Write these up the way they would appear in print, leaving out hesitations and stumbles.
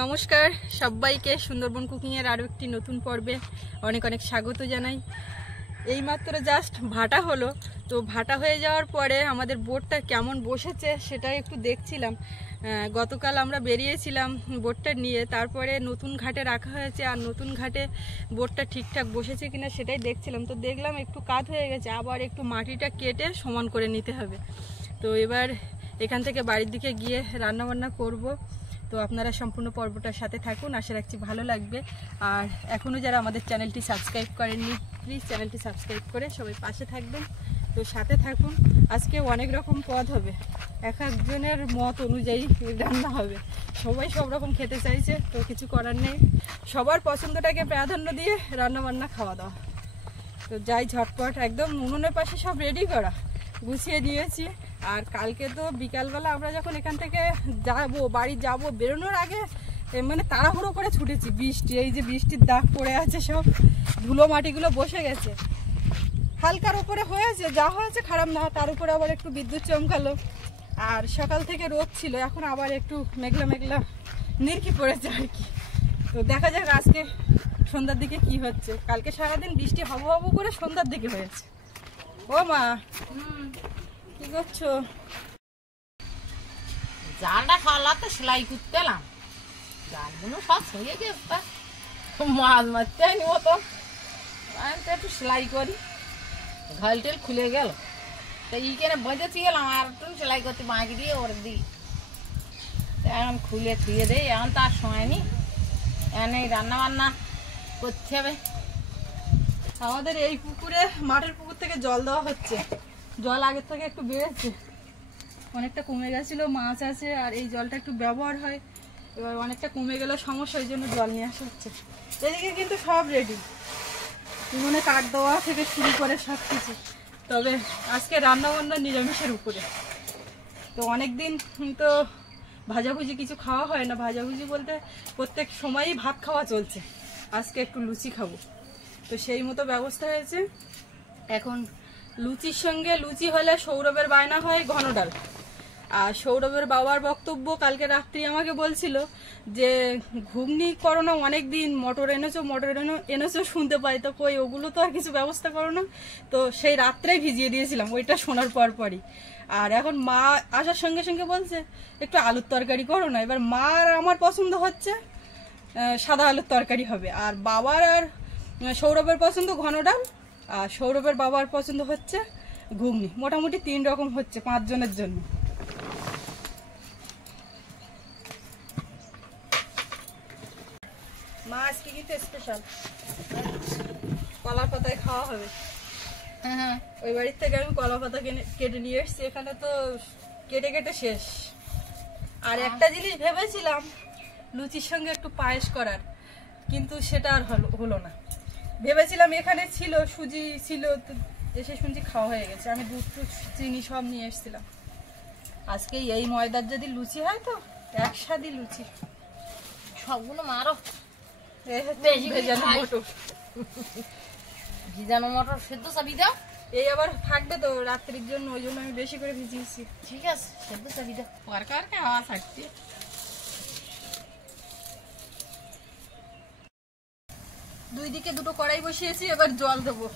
নমস্কার সবাইকে সুন্দরবন কুকিং এর আরো একটি নতুন পর্বে অনেক অনেক স্বাগত জানাই। এইমাত্র জাস্ট ভাটা হলো, তো ভাটা হয়ে যাওয়ার পরে আমাদের বোটটা কেমন বসেছে সেটাই একটু দেখছিলাম। গতকাল আমরা বেরিয়েছিলাম বোটটা নিয়ে, তারপরে নতুন ঘাটে রাখা হয়েছে, আর নতুন ঘাটে বোটটা ঠিকঠাক বসেছে কিনা সেটাই দেখছিলাম। তো দেখলাম একটু কাত হয়ে গেছে, আবার একটু মাটিটা কেটে সমান করে নিতে হবে। তো এবার এখান থেকে বাড়ির দিকে গিয়ে রান্নাবান্না করব। তো আপনারা সম্পূর্ণ পর্বটার সাথে থাকুন, আশা রাখছি ভালো লাগবে। আর এখনও যারা আমাদের চ্যানেলটি সাবস্ক্রাইব করেননি, প্লিজ চ্যানেলটি সাবস্ক্রাইব করে সবাই পাশে থাকবেন। তো সাথে থাকুন। আজকে অনেক রকম পদ হবে, এক একজনের মত অনুযায়ী রান্না হবে। সবাই সব রকম খেতে চাইছে, তো কিছু করার নেই, সবার পছন্দটাকে প্রাধান্য দিয়ে রান্নাবান্না খাওয়া দাওয়া। তো যাই ঝটপট, একদম উনুনের পাশে সব রেডি করা, গুছিয়ে নিয়েছি। আর কালকে তো বিকালবেলা আমরা যখন এখান থেকে বাড়ি যাব, বেরোনোর আগে মানে তাড়াহুড়ো করে ছুটেছি। বৃষ্টি, এই যে বৃষ্টির দাগ পড়ে আছে, সব ধুলো মাটিগুলো বসে গেছে। হালকার উপরে হয়েছে, যা হয়েছে খারাপ না, তার উপরে আবার একটু বিদ্যুৎ চমকালো। আর সকাল থেকে রোদ ছিল, এখন আবার একটু মেঘলা মেঘলা নির্কি পড়েছে আর কি। তো দেখা যাক আজকে সন্ধ্যার দিকে কি হচ্ছে। কালকে সারাদিন বৃষ্টি হবু হবু করে সন্ধ্যার দিকে হয়েছে। ও মা, কি করছো? জালটা খাওয়ালা তো সেলাই করতে এলাম, জালগুলো সব হয়ে গেছে, মাছ মারতে হয়নি মতো। আমি তো একটু সেলাই করি, ঘাল টেল খুলে গেল, তো এইখানে বেঁধেছি গেলাম আর একটু সেলাই করতে বাঁকি দিয়ে ওর দিই। এখন খুলে থুয়ে দেয়, এখন তো আর সময় নেই, এখন এই রান্না বান্না করতে হবে। আমাদের এই পুকুরে, মাঠের পুকুর থেকে জল দেওয়া হচ্ছে। জল আগের থেকে একটু বেড়েছে, অনেকটা কমে গেছিলো, মাছ আছে আর এই জলটা একটু ব্যবহার হয়। এবার অনেকটা কমে গেলে সমস্যা, ওই জন্য জল নিয়ে আসা হচ্ছে। এদিকে কিন্তু সব রেডি, উনুনে কাঠ দেওয়া থেকে শুরু করে সব কিছু। তবে আজকে রান্নাবান্না নিরামিষের উপরে। তো অনেকদিন তো ভাজাভুজি কিছু খাওয়া হয় না, ভাজাভুজি বলতে প্রত্যেক সময়ই ভাত খাওয়া চলছে। আজকে একটু লুচি খাবো, তো সেই মতো ব্যবস্থা হয়েছে। এখন লুচির সঙ্গে, লুচি হলে সৌরভের বায়না হয় ঘন ডাল। আর সৌরভের বাবার বক্তব্য কালকে রাত্রি আমাকে বলছিল যে ঘুগনি করো না, অনেকদিন মটর এনেছো শুনতে পাই, তো কই ওগুলো তো আর কিছু ব্যবস্থা করো না। তো সেই রাত্রেই ভিজিয়ে দিয়েছিলাম ওইটা শোনার পরই। আর এখন মা আসার সঙ্গে সঙ্গে বলছে একটু আলুর তরকারি করো না। এবার মা আর আমার পছন্দ হচ্ছে সাদা আলুর তরকারি হবে, আর বাবার আর সৌরভের পছন্দ ঘন ডাল, আর সৌরভের বাবার পছন্দ হচ্ছে ঘুগনি। মোটামুটি 3 রকম হচ্ছে 5 জনের জন্য। মা আজকে কিন্তু স্পেশাল কলা পাতায় খাওয়া হবে। হ্যাঁ, ওই বাড়ির থেকে আমি কলা পাতা কেটে নিয়ে এসছি, এখানে তো কেটে কেটে শেষ। আর একটা জিনিস ভেবেছিলাম লুচির সঙ্গে একটু পায়েস করার, কিন্তু সেটা আর হলো না। ভেবেছিলাম এখানে ছিল, সুজি ছিল, এসে শুনছি খাওয়া হয়ে গেছে। আমি দুধ চিনি সব নিয়ে এসেছিলাম। আজকে এই ময়দার যদি লুচি হয় তো একসাথে লুচি সবগুলো মারো। ভেজানো মটর, ভিজানো মটর সেদ্ধ চাবি দাও। এই আবার থাকবে তো রাত্রির জন্য, ওই জন্য আমি বেশি করে ভিজিয়েছি। ঠিক আছে, সেদ্ধ চাবি দাও। কারকে হাওয়া থাকছে। দুই দিকে দুটো কড়াই বসিয়েছি, এবার জল দেবো।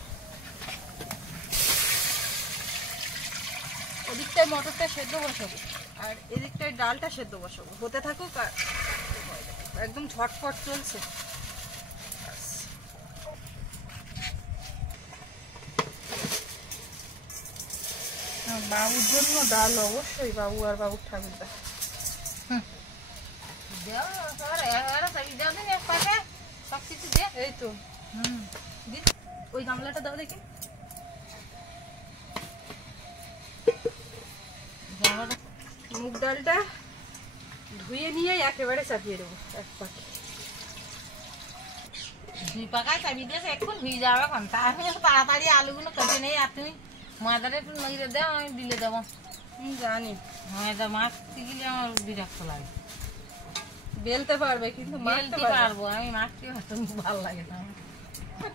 ওদিকটায় মটরটা সেদ্ধ বসাবো আর এদিকটায় ডালটা সেদ্ধ বসাবো। হতে থাকুক, আর একদম ঝটপট চলছে। বাবুর জন্য ডাল অবশ্যই, বাবু আর বাবুর ঠাকুরদা। এই তো ওই গামলাটা দাও দেখি। মুগ ডালটা ধুয়ে নিয়ে একেবারে চাপিয়ে দেবো এক পাখি। 2 পাকায় চাবি দিয়েছে, এখন হয়ে যাবে। এখন তাড়াতাড়ি আলুগুলো কেটে নেই, আর তুমি ময়দাটা একটু নইরে দাও, আমি দিলে দেবো। জানি ময়দা মাখতে গেলে আমার বিরক্ত লাগে। বেলতে পারবে কিন্তু বেলতে পারবো, আমি মাখতে ভালো লাগে না।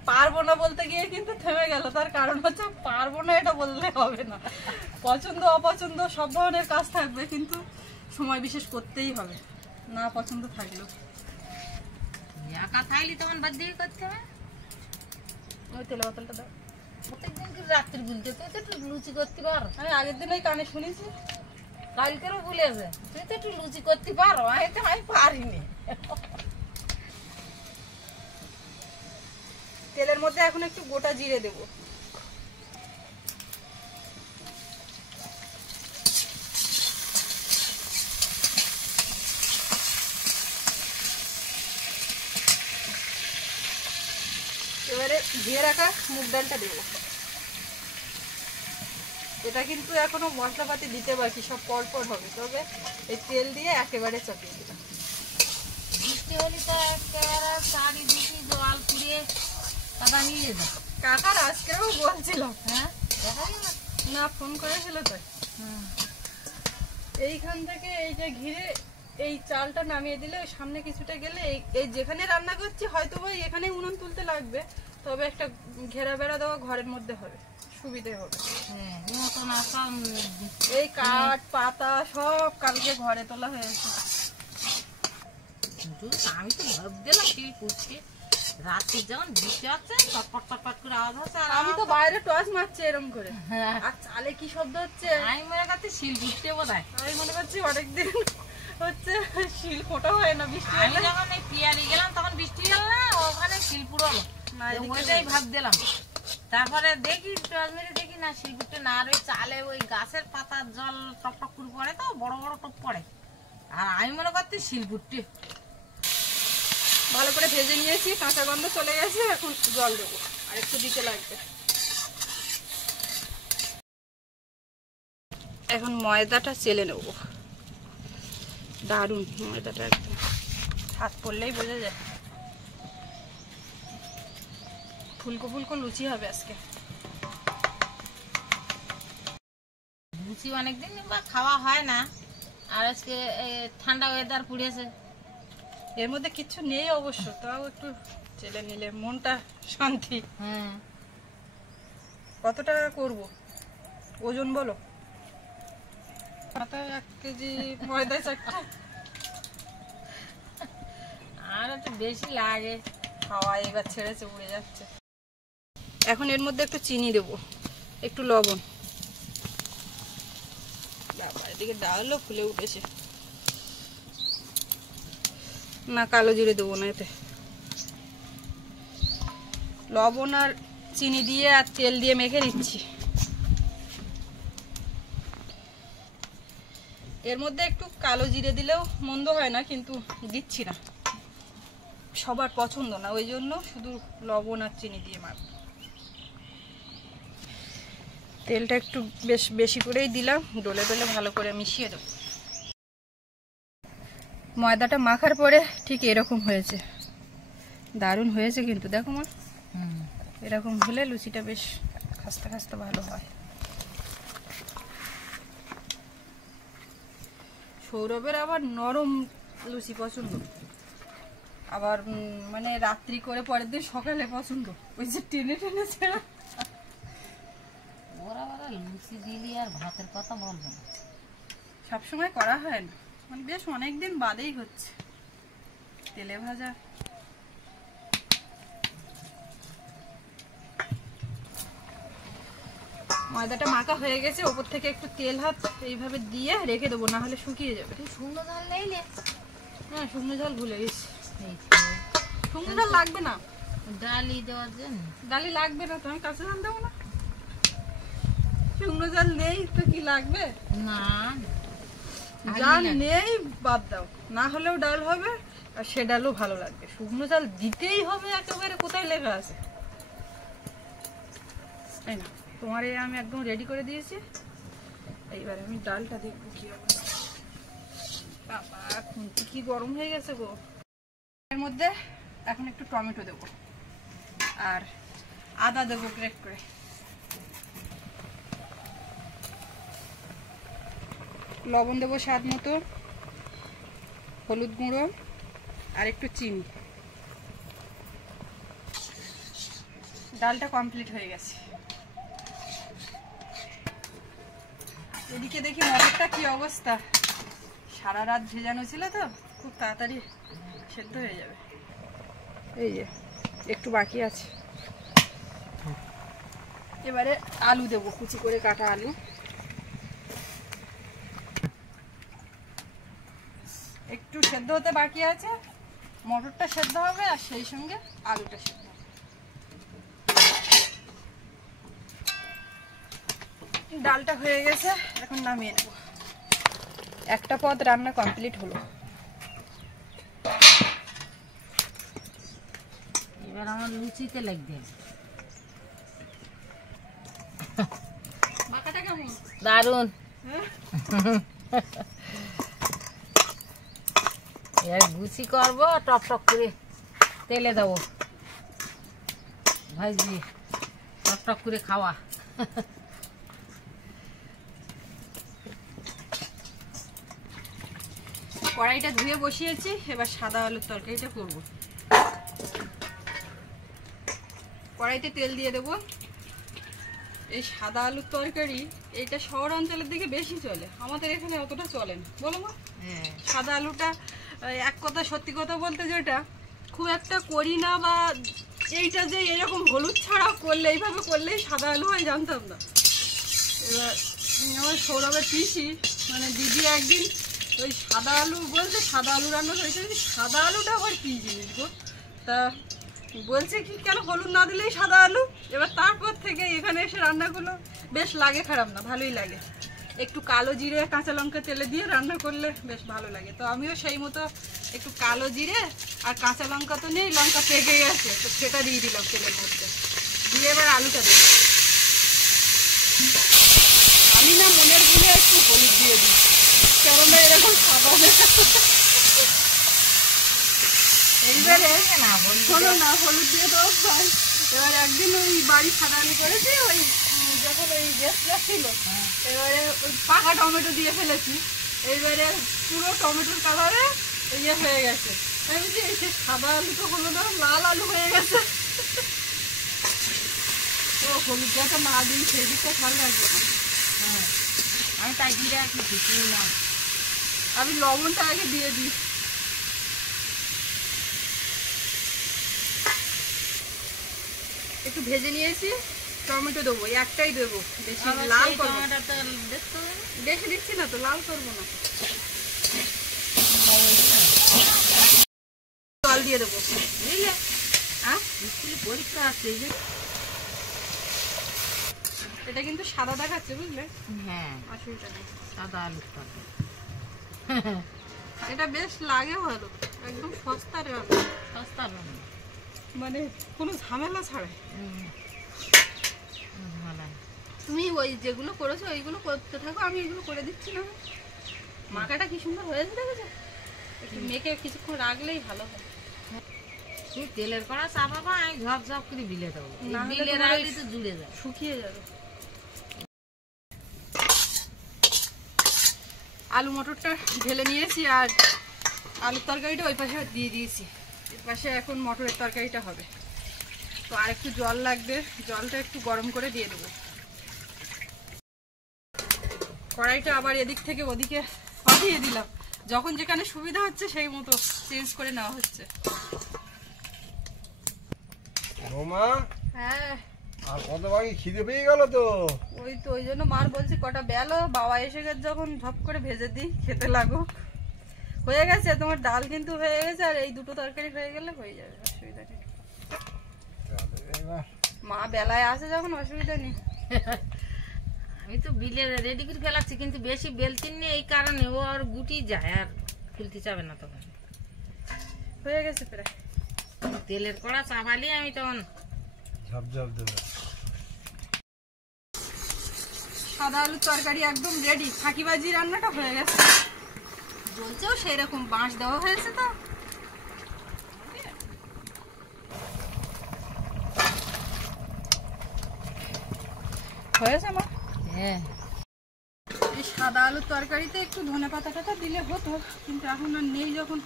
পারবো না বলতে গিয়ে কিন্তু থেমে গেল, তার কারণ হচ্ছে পারবো না এটা বললে হবে না। পছন্দ অপছন্দ সব ধরনের কাজ থাকবে, কিন্তু সময় বিশেষ করতেই হবে, না পছন্দ থাকলেও। একা থাকলে তখন বাদ দিয়ে করতে হবে। ওই তেল বোতলটা দাও। প্রত্যেকদিন কি রাত্রি গুলতে তুই তো একটু লুচি করতে পারো। আমি আগের দিন ওই কানে শুনেছি। কালকেরও ভুলেছে তুই তো একটু লুচি করতে পারো, আমি পারিনি। তেলের মধ্যে এখন একটু গোটা জিরে দেবো। এবারে ধুয়ে রাখা মুগ ডালটা দেবো। এটা কিন্তু এখনো মশলাপাতি দিতে বাকি, সব পরপর হবে, তবে এই তেল দিয়ে একেবারে চাপিয়ে দিলাম। বৃষ্টি হলে তো একেবারে শাড়ি ধুতি জল পুড়িয়ে কাদা নিয়ে যেত। কাকার আজকেও বলছিলাম। হ্যাঁ দেখা গেল না, ফোন করেছিল তো। এইখান থেকে এই যে ঘিরে এই চালটা নামিয়ে দিলে ওই সামনে কিছুটা গেলে এই যেখানে রান্না করছি হয়তো বা এখানে উনুন তুলতে লাগবে, তবে একটা ঘেরা বেড়া দেওয়া ঘরের মধ্যে হবে, সুবিধে হবে। এই কাঠ পাতা সব কালকে ঘরে তোলা হয়েছে। আমি তো ভাবছিলাম কি করছি, রাত্রি যখন বৃষ্টি হচ্ছে চটপট চটপট করে আওয়াজ হচ্ছে, আর আমি তো বাইরে টর্চ মারছি এরকম করে। হ্যাঁ, আর চালে কি শব্দ হচ্ছে আমি মনে করছি শিল ঘুরতে বোধ হয়। আমি মনে করছি অনেকদিন হচ্ছে শিল ফোটা হয় না বৃষ্টি আমি হলে। যখন এই পিয়ালি গেলাম তখন বৃষ্টি হল না, ওখানে শিল পুরো হলো, না, এদিকে ওইটাই ভাব দিলাম। তারপরে দেখি টর্চমেরে দেখি না শিল ঘুরতে না, আর ওই চালে ওই গাছের পাতার জল টপ টপ করে পড়ে, তো বড় বড় টপ পড়ে, আর আমি মনে করছি শিল ঘুরতে। ভালো করে ভেজে নিয়েছি, কাঁচা গন্ধ চলে গেছে, এখন জল দেবো, আর একটু দিতে লাগবে। এখন ময়দাটা চেলে নেব। দারুণ ময়দাটা, একদম হাত পড়লেই বোঝা যায়। ফুলকো ফুলকো লুচি হবে আজকে। লুচি অনেকদিন বা খাওয়া হয় না, আর আজকে ঠান্ডা ওয়েদার পড়েছে, এর মধ্যে কিছু নেই অবশ্য, তাও একটু চেলে নিলে মনটা শান্তি। হ্যাঁ কত টাকা করব ওজন বলো? 1 কেজি ময়দা চারটা। আর একটু বেশি লাগে। হাওয়া এবার ছেড়েছে, উড়ে যাচ্ছে। এখন এর মধ্যে একটু চিনি দেবো, একটু লবণ। বাবা, এদিকে ডালও ফুলে উঠেছে। না, কালো জিরে দেবো না এতে। লবণ আর চিনি দিয়ে আর তেল দিয়ে মেখে নিচ্ছি। এর মধ্যে একটু কালো জিরে দিলেও মন্দ হয় না, কিন্তু দিচ্ছি না, সবার পছন্দ না, ওই জন্য শুধু লবণ আর চিনি দিয়ে মাখব। তেলটা একটু বেশি করেই দিলাম, ডলে ডলে ভালো করে মিশিয়ে দেবো। ময়দাটা মাখার পরে ঠিক এরকম হয়েছে, দারুণ হয়েছে কিন্তু, দেখো মা, এরকম হলে লুচিটা বেশ খাস্তা খাস্তা ভালো হয়। সৌরভের আবার নরম লুচি পছন্দ, আবার মানে রাত্রি করে পরের দিন সকালে পছন্দ, ওই যে টেনে টেনে ছেড়া। ওরা লুচি দিলি আর ভাতের কথা বলবো না, সবসময় করা হয় না, মানে বেশ অনেকদিন বাদেই হচ্ছে তেলে ভাজা। ময়দাটা মাখা হয়ে গেছে, ওপর থেকে একটু তেল হাত এইভাবে দিয়ে রেখে দেবো, না হলে শুকিয়ে যাবে। শুকনো ঝাল নেইলে? হ্যাঁ, শুকনো ঝাল ভুলে গেছি। শুকনো ঝাল লাগবে না, ডালি দেওয়ার জন্য। ডালি লাগবে না তো, আমি কাঁচা ঝাল দেবো না। শুকনো ঝাল নেই তো কি লাগবে? না, ডাল নেই বাদ দাও, না হলেও ডাল হবে, আর সে ডালও ভালো লাগবে। শুকনো ঝাল দিতেই হবে একেবারে, কোথায় লেখা আছে? তাই না, তোমার এই আমি একদম রেডি করে দিয়েছি। এইবার আমি ডালটা দেখবো কি অবস্থা। বাবা, খুন্তি কি গরম হয়ে গেছে গো। এর মধ্যে এখন একটু টমেটো দেবো আর আদা দেবো গ্রেট করে। লবণ দেবো স্বাদ মতো, হলুদ গুঁড়ো আর একটু চিনি। ডালটা কমপ্লিট হয়ে গেছে। এদিকে দেখি মটরটা কি অবস্থা, সারা রাত ভেজানো ছিল তো, খুব তাড়াতাড়ি সেদ্ধ হয়ে যাবে। মটরটা একটু সিদ্ধ হতে দিচ্ছি। 1 সিটি দিলেই হয়ে যাবে। 1 সিটি হলে নামিয়ে নেবো। 1 সিটি হলে ভাত খাওয়া যাবে। এই যে একটু বাকি আছে, এবারে আলু দেবো, কুচি করে কাটা আলু। একটু সেদ্ধ হতে বাকি আছে, মটরটা সেদ্ধ হবে আর সেই সঙ্গে আলুটা সেদ্ধ হবে। ডালটা হয়ে গেছে, এখন নামিয়ে নেব। একটা পদ রান্না কমপ্লিট হলো। এবার আমার লুচিতে লাগবে। মাখাটা কেমন? দারুন। হ্যাঁ? এবার লুচি করবো, টপ টপ করে তেলে দেবো, ভাজবি, টপ টপ করে খাওয়া। কড়াইটা ধুয়ে বসিয়েছি, এবার সাদা আলুর তরকারিটা করব। কড়াইতে তেল দিয়ে দেবো। এই সাদা আলুর তরকারি এইটা শহর অঞ্চলের দিকে বেশি চলে, আমাদের এখানে অতটা চলে না, বলো মা? হ্যাঁ, সাদা আলুটা এক কথা সত্যি কথা বলতে যেটা খুব একটা করি না, বা এইটা যে এরকম হলুদ ছাড়া করলে এইভাবে করলেই সাদা আলু হয় জানতাম না। এবার আমার সৌরভের পিসি মানে দিদি একদিন ওই সাদা আলু বলতে সাদা আলু রান্না করেছে, সাদা আলুটা আবার কী জিনিস গো, তা বলছে কি কেন হলুদ না দিলেই সাদা আলু। এবার তারপর থেকে এখানে এসে রান্নাগুলো বেশ লাগে, খারাপ না, ভালোই লাগে। একটু কালো জিরে কাঁচা লঙ্কা তেলে দিয়ে রান্না করলে বেশ ভালো লাগে। তো আমিও সেই মতো একটু কালো জিরে আর কাঁচা লঙ্কা তো নেই, লঙ্কা পেকে গেছে, তো সেটা দিয়ে দিলাম তেলের মধ্যে, দিয়ে এবার আলুটা দিই। আমি না মনের ভুলে একটু হলুদ দিয়ে দিই, কেননা এরকম সাদা এইবারে শোনো না, হলুদ দিয়ে তো ভাই। এবার একদিন ওই বাড়ি সাদা আলু করেছি, ওই যখন ওই গ্যাসটা ছিল, এবারে ওই পাকা টমেটো দিয়ে ফেলেছি, এইবারে পুরো টমেটোর কালারে ইয়ে হয়ে গেছে। আমি বলছি এই সে সাদা আলু তো হলো না, লাল আলু হয়ে গেছে। ও হলুদটা তো না দিই, সেই দিকটা ভালো লাগবে না। হ্যাঁ, আমি তাই দিয়ে রাখি না, আমি লবণটা আগে দিয়ে দিই। একটু ভেজে নিয়েছি, টমেটো দেবো, একটাই দেবো, বেশি লাল করবো না। বেশি দিচ্ছি না তো, লাল করবো না। জল দিয়ে দেবো, বুঝলে? হ্যাঁ, পরীক্ষা আছে। এটা কিন্তু সাদা দেখাচ্ছে, বুঝলে? হ্যাঁ, অসুবিধা নেই। সাদা আলুর তরকারি এটা বেশ লাগে ভালো, একদম সস্তার সস্তা রান্না, মানে কোনো ঝামেলা ছাড়াই। ভালো। তুমি ওই যেগুলো করেছো ওইগুলো করতে থাকো, আমি এগুলো করে দিচ্ছি না। মাখাটা কি সুন্দর হয়েছে দেখেছো? একটু মেখে কিছুক্ষণ রাখলেই ভালো হয়। তুই তেলের কড়া চাপাবা, আমি ঝপ ঝপ করে বিলে দেবো, না হলে বিলে তোমার রাখলে তো জুড়ে যায়, শুকিয়ে যাবে। আলু মটরটা ঢেলে নিয়েছি, আর আলুর তরকারিটা ওই পাশে দিয়ে দিয়েছি, এর পাশে এখন মটরের তরকারিটা হবে। তো আর একটু জল লাগবে, জলটা একটু গরম করে দিয়ে দেবো। কড়াইটা আবার এদিক থেকে ওদিকে পাঠিয়ে দিলাম, যখন যেখানে সুবিধা হচ্ছে সেই মতো চেঞ্জ করে নেওয়া হচ্ছে। রোমা, হ্যাঁ, আর কত বাকি খিদে পেয়ে গেল তো। ওই তো ওই জন্য মার বলছি কটা বেলো, বাবা এসে গেছে যখন ঝপ করে ভেজে দিই, খেতে লাগুক। হয়ে গেছে তোমার ডাল কিন্তু হয়ে গেছে, আর এই দুটো তরকারি হয়ে গেলে হয়ে যাবে, অসুবিধা নেই। মা বেলায় আসে যখন অসুবিধা নেই। আমি তো বিলে রেডি করে ফেলাচ্ছি, কিন্তু বেশি বেলচিন নেই, এই কারণে ও আর গুটি যায়, আর খুলতে চাবে না তখন। হয়ে গেছে প্রায়। তেলের কড়া চাপালি আমি তখন ঝাপঝাপ দেবে। সাদা আলুর তরকারি একদম রেডি, ফাঁকিবাজি রান্নাটা হয়ে গেছে। বলছেও সেই রকম বাঁশ দেওয়া হয়েছে তো। হয়েছে মা? হ্যাঁ, এই সাদা আলুর তরকারিতে একটু ধনে পাতা টাতা দিলে হতো, কিন্তু এখন আর নেই যখন।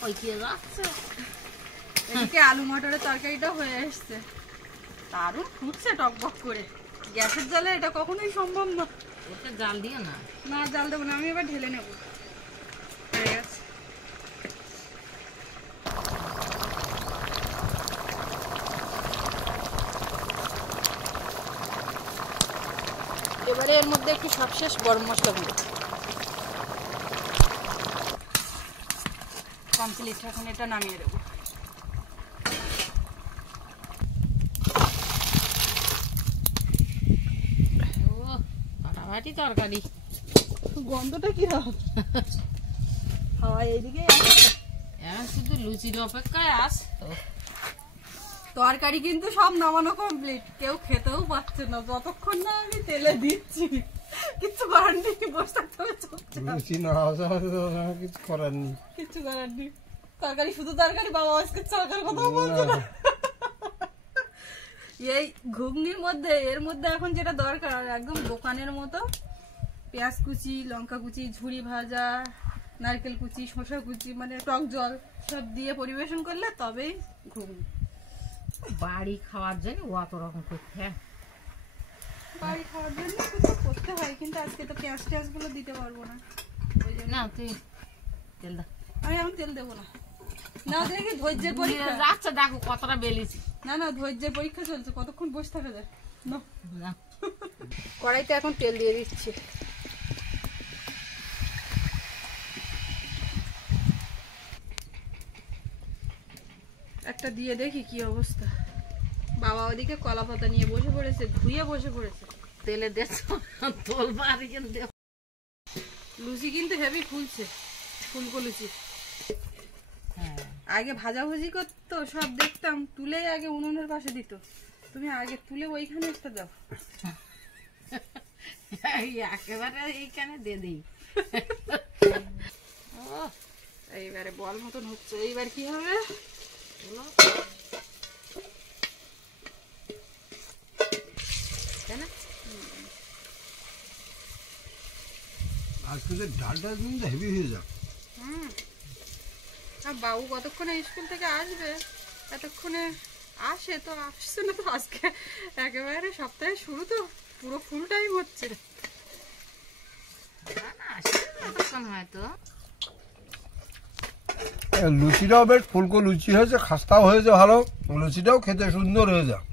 পয়সা যাচ্ছে। এদিকে আলু মটরের তরকারিটা হয়ে এসছে, দারুণ ফুটছে টকবক করে। গ্যাসের জলে এটা কখনোই সম্ভব না। ওটা জাল দিও না। না, জাল দেবো না, আমি এবার ঢেলে নেব। হয়ে গেছে। এবারে এর মধ্যে একটু সবশেষ গরম মশলা গুঁড়ো কমপ্লিট। এখন এটা নামিয়ে দেবো। ফাটাফাটি তরকারি, গন্ধটা কি হাওয়া এইদিকে এখন শুধু লুচির অপেক্ষায় আস তো। তরকারি কিন্তু সব নামানো কমপ্লিট, কেউ খেতেও পাচ্ছে না যতক্ষণ না আমি তেলে দিচ্ছি। কিচ্ছু করার নেই, বসে থাকতে হবে চুপচাপ। লুচি না আসা কিছু করার নেই। কিচ্ছু করার নেই, তরকারি শুধু তরকারি। বাবা আজকে তরকারির কথাও বলছে না। এই ঘুগনির মধ্যে এর মধ্যে এখন যেটা দরকার একদম দোকানের মতো পেঁয়াজ কুচি, লঙ্কা কুচি, ঝুড়ি ভাজা, নারকেল কুচি, শসা কুচি, মানে টক জল সব দিয়ে পরিবেশন করলে তবেই ঘুগনি। বাড়ি খাওয়ার জন্য অত রকম করতে হয়। বাড়ি খাওয়ার জন্য কিছু করতে হয়, কিন্তু আজকে তো পেঁয়াজ টেয়াজ গুলো দিতে পারবো না, ওই জন্য। না তুই তেল দা, আমি এখন তেল দেবো না। না দেখি ধৈর্যের পরীক্ষা যাচ্ছে, দেখো কতটা বেলিছি। না না, ধৈর্যের পরীক্ষা চলছে, কতক্ষণ বসে থাকা যায় না। না কড়াইতে এখন তেল দিয়ে দিচ্ছি। একটা দিয়ে দেখি কি অবস্থা। বাবা ওদিকে কলা পাতা নিয়ে বসে পড়েছে, ধুয়ে বসে পড়েছে। তেলে দেখছো তোল বাড়ি কিন্তু লুচি কিন্তু হেভি ফুলছে, ফুলকো লুচি। আগে ভাজাভুজি করতো, সব দেখতাম তুলে আগে উনুনের পাশে দিত। তুমি আগে তুলে ওইখানে একটা দাও। একেবারে এইখানে দিয়ে দিই। এইবারে বল মতন হচ্ছে। এইবার কি হবে? আজকে যে ডালটা কিন্তু হেভি হয়ে যাক। আর বাবু কতক্ষণে স্কুল থেকে আসবে, এতক্ষণে আসে তো আসছে না তো। আজকে একেবারে সপ্তাহের শুরু তো পুরো ফুল টাইম হচ্ছে। হয়তো লুচিটাও বেশ ফুলকো লুচি হয়েছে, খাস্তাও হয়েছে ভালো, লুচিটাও খেতে সুন্দর হয়ে যায়।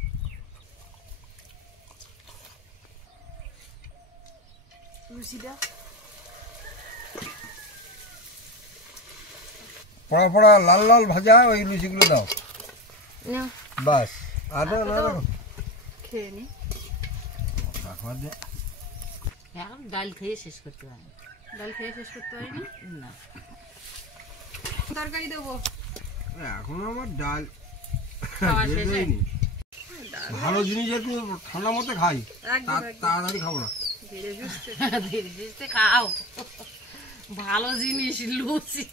লুচিটা পড়া পড়া লাল লাল ভাজা ওই লুচিগুলো দাও বাস। আর খেয়ে নি। এখন ডাল খেয়ে শেষ করতে হয়। ডাল খেয়ে শেষ করতে হয়নি না, তরকারি দেবো এখন আমার ডাল খাওয়া শেষে ভালো জিনিস একটু ঠান্ডা মতো খাই, একদম একদম তাড়াতাড়ি খাবো না। ধীরে সুস্থে। ধীরে ধীরে খাও, ভালো জিনিস লুচি।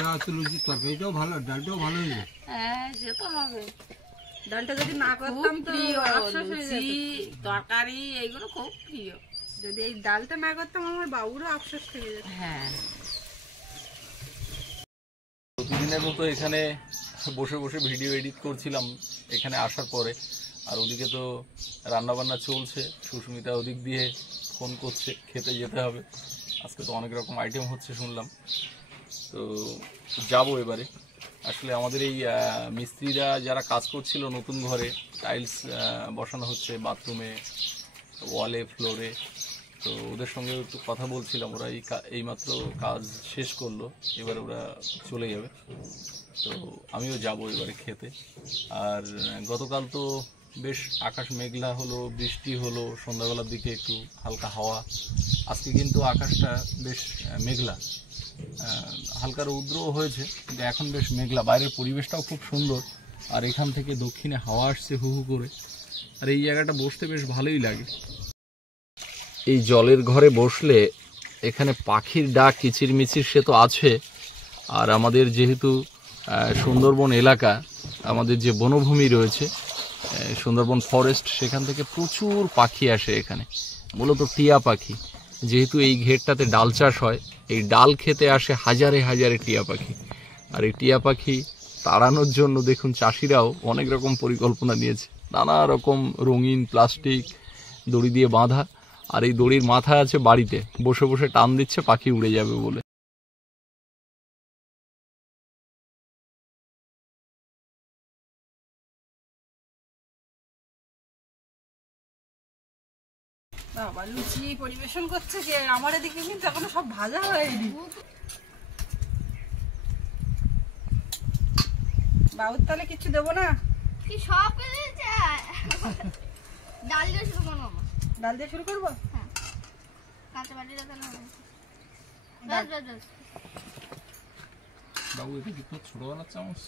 না তো লুচির তরকারিটাও ভালো, ডালটাও ভালো হয়েছে। হ্যাঁ সে তো হবে। ডালটা যদি না খুব করতাম তো প্রিয় আফসোস হয়ে লুচি যেত। তরকারি এইগুলো খুব প্রিয়। যদি এই ডালটা না করতাম আমার বাবুরও আফসোস থেকে যেত। হ্যাঁ প্রতিদিনের মতো এখানে বসে বসে ভিডিও এডিট করছিলাম এখানে আসার পরে। আর ওদিকে তো রান্নাবান্না চলছে, সুস্মিতা ওদিক দিয়ে ফোন করছে, খেতে যেতে হবে। আজকে তো অনেক রকম আইটেম হচ্ছে শুনলাম, তো যাবো এবারে। আসলে আমাদের এই মিস্ত্রিরা যারা কাজ করছিল নতুন ঘরে, টাইলস বসানো হচ্ছে বাথরুমে, ওয়ালে, ফ্লোরে, তো ওদের সঙ্গে একটু কথা বলছিলাম। ওরা এইমাত্র কাজ শেষ করলো, এবার ওরা চলে যাবে, তো আমিও যাব এবারে খেতে। আর গতকাল তো বেশ আকাশ মেঘলা হলো, বৃষ্টি হলো, সন্ধ্যাবেলার দিকে একটু হালকা হাওয়া। আজকে কিন্তু আকাশটা বেশ মেঘলা, হালকা রৌদ্রও হয়েছে, কিন্তু এখন বেশ মেঘলা। বাইরের পরিবেশটাও খুব সুন্দর, আর এখান থেকে দক্ষিণে হাওয়া আসছে হু হু করে, আর এই জায়গাটা বসতে বেশ ভালোই লাগে। এই জলের ঘরে বসলে এখানে পাখির ডাক কিচিরমিচির সে তো আছে, আর আমাদের যেহেতু সুন্দরবন এলাকা, আমাদের যে বনভূমি রয়েছে সুন্দরবন ফরেস্ট, সেখান থেকে প্রচুর পাখি আসে এখানে, মূলত টিয়া পাখি। যেহেতু এই ঘেরটাতে ডাল চাষ হয়, এই ডাল খেতে আসে হাজারে হাজারে টিয়া পাখি। আর এই টিয়া পাখি তাড়ানোর জন্য দেখুন চাষিরাও অনেক রকম পরিকল্পনা নিয়েছে, নানা রকম রঙিন প্লাস্টিক দড়ি দিয়ে বাঁধা, আর এই দড়ির মাথা আছে বাড়িতে, বসে বসে টান দিচ্ছে পাখি উড়ে যাবে বলে। বাবা লুচি পরিবেশন করছে কে? আমার এদিকে কিন্তু এখনো সব ভাজা হয়নি। বাবুর তাহলে কিছু দেবো না? কি সব কিছু চাই ডাল দিয়ে শুরু করবো মামা। ডাল দিয়ে শুরু করবো? হ্যাঁ কাঁচা বাটিটা তাহলে হবে। বাস বাস বাস বাবু এটা কি তোর ছোটবেলার চামচ?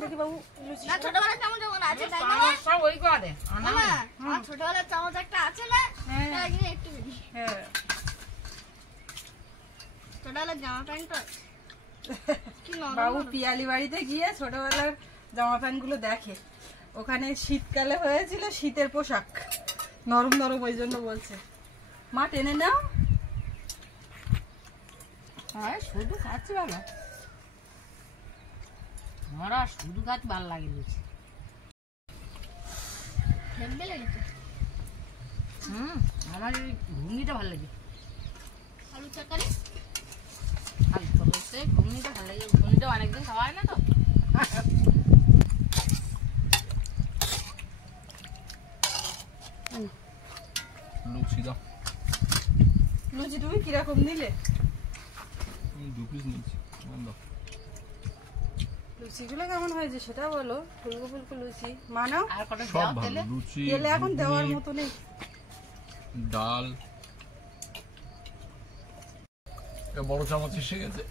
দেখি বাবু লুচি। না ছোটবেলার চামচ যখন আছে তাই না আমার সব ওই করে মামা? আমার ছোটবেলার চামচ একটা আছে না, হ্যাঁ। তার একদিন একটু বেশি। হ্যাঁ ছোটবেলার জামা প্যান্টটা কি নরম বাবু নরম। পিয়ালি বাড়িতে গিয়ে ছোটবেলার জামা প্যান্ট গুলো দেখে, ওখানে শীতকালে হয়েছিল শীতের পোশাক, নরম নরম, ওই জন্য বলছে। মা টেনে নাও। হ্যাঁ শুধু খাচ্ছি বাবা, আমার আর শুধু খাচ্ছি ভালো লাগে লুচি। হেব্বি লেগেছে। আমার এই ঘুগনিটা ভালো লাগে, আলু তরকারি আর তরকারিতে ঘুগনিটা ভালো লাগে, ঘুগনিটা অনেকদিন খাওয়া হয় না তো। লুচি দাও। লুচি তুমি কিরকম নিলে? আমি 2 পিস নিয়েছি। দাও। লুচিগুলো কেমন হয়েছে সেটা বলো। ফুলকো ফুলকো লুচি মানাও। আর কটা সব দেওয়া ভালো, তেলে লুচি, তেলে এখন দেওয়ার ঘুগনি, মতো নেই। ডাল। এটা বড় চামচ এসে গেছে।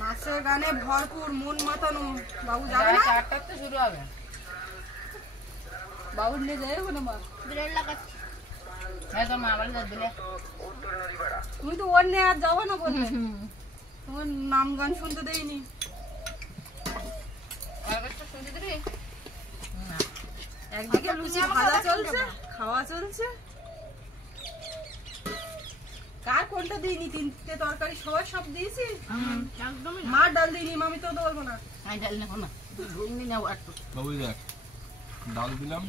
নাচে গানে ভরপুর, মন মাতানো। বাবু যাবে না? 4টাতে শুরু হবে। বাবুর নিয়ে যাই না মা? ব্রেড লাগাচ্ছি। হ্যাঁ তো মা বাড়ি দিলে তুমি তো ওর নিয়ে আর যাবো না বললে। তোমার নাম গান শুনতে দেয়নি। শুনতে দিবি না? একদিকে লুচি ভাজা চলছে, খাওয়া চলছে। কার কোনটা দিইনি? 3টে তরকারি সবাই সব দিয়েছি। একদমই মা ডাল দিইনি, আমি তো বলবো না। আমি ডাল নেবো না, ঘুগনি নেবো একটু। বাবু এই দেখ, ডাল দিলাম,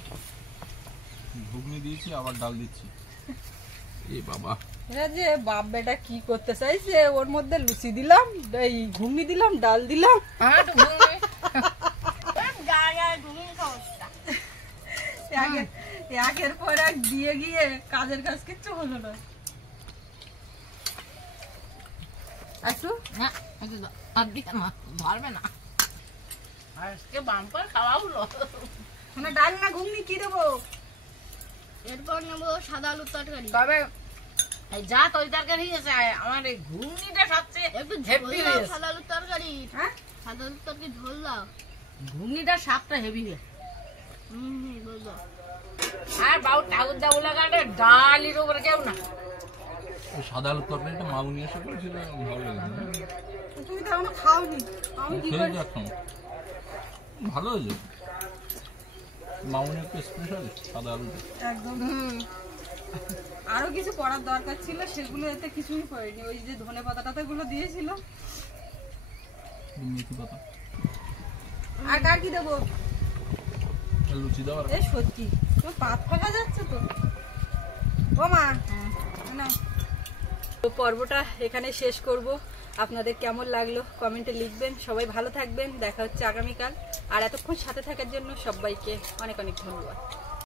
ঘুগনি দিয়েছি, আবার ডাল দিচ্ছি। এ বাবা, এরা যে বাপ বেটা কি করতে চাইছে, ওর মধ্যে লুচি দিলাম, এই ঘুগনি দিলাম, ডাল দিলাম। আমার তো ঘুগনি গায়ে ঘুমিয়ে খাওয়া। একের পর এক দিয়ে গিয়ে কাজের কাজ কিচ্ছু হলো না। একটু না একটু দাও, আর দিকে না ধরবে না। আজকে বাম্পার খাওয়া হলো। মানে ডাল না ঘুগনি কি দেবো? এরপর নেবো সাদা আলুর তরকারি। তবে এই যা তরি তরকারি হয়েছে, আমার এই ঘুগনিটা সবচেয়ে একটু হেভি ঝোল দাও হয়েছে। সাদা আলুর তরকারি। হ্যাঁ সাদা আলুর তরকারি ঝোল দাও। ঘুগনিটা স্বাদটা হেভি হয়েছে। ঝোল দাও। আর বাবু ঠাকুর দা বলে কাটে ডালির উপরে কেউ না। ওই সাদা আলুর তরকারিটা মামু নিয়ে এসে করেছিল, ভালো লেগেছে। তুমি তো এখনো খাওনি, আমি কি খেয়ে করি? দেখো, ভালো হয়েছে। মামুনি একটু স্পেশাল সাদা আলু। একদম। আরো কিছু করার দরকার ছিল, সেগুলো এতে কিছুই করেনি। ওই যে ধনে পাতা গুলো দিয়েছিল। মেথি পাতা, আর কার কি দেবো? আর লুচি দাও। আর এ সত্যি তোমার পাত ফাঁকা যাচ্ছে তো। ও মা না, তো পর্বটা এখানে শেষ করব। আপনাদের কেমন লাগলো কমেন্টে লিখবেন। সবাই ভালো থাকবেন, দেখা হচ্ছে আগামীকাল। আর এতক্ষণ সাথে থাকার জন্য সবাইকে অনেক অনেক ধন্যবাদ।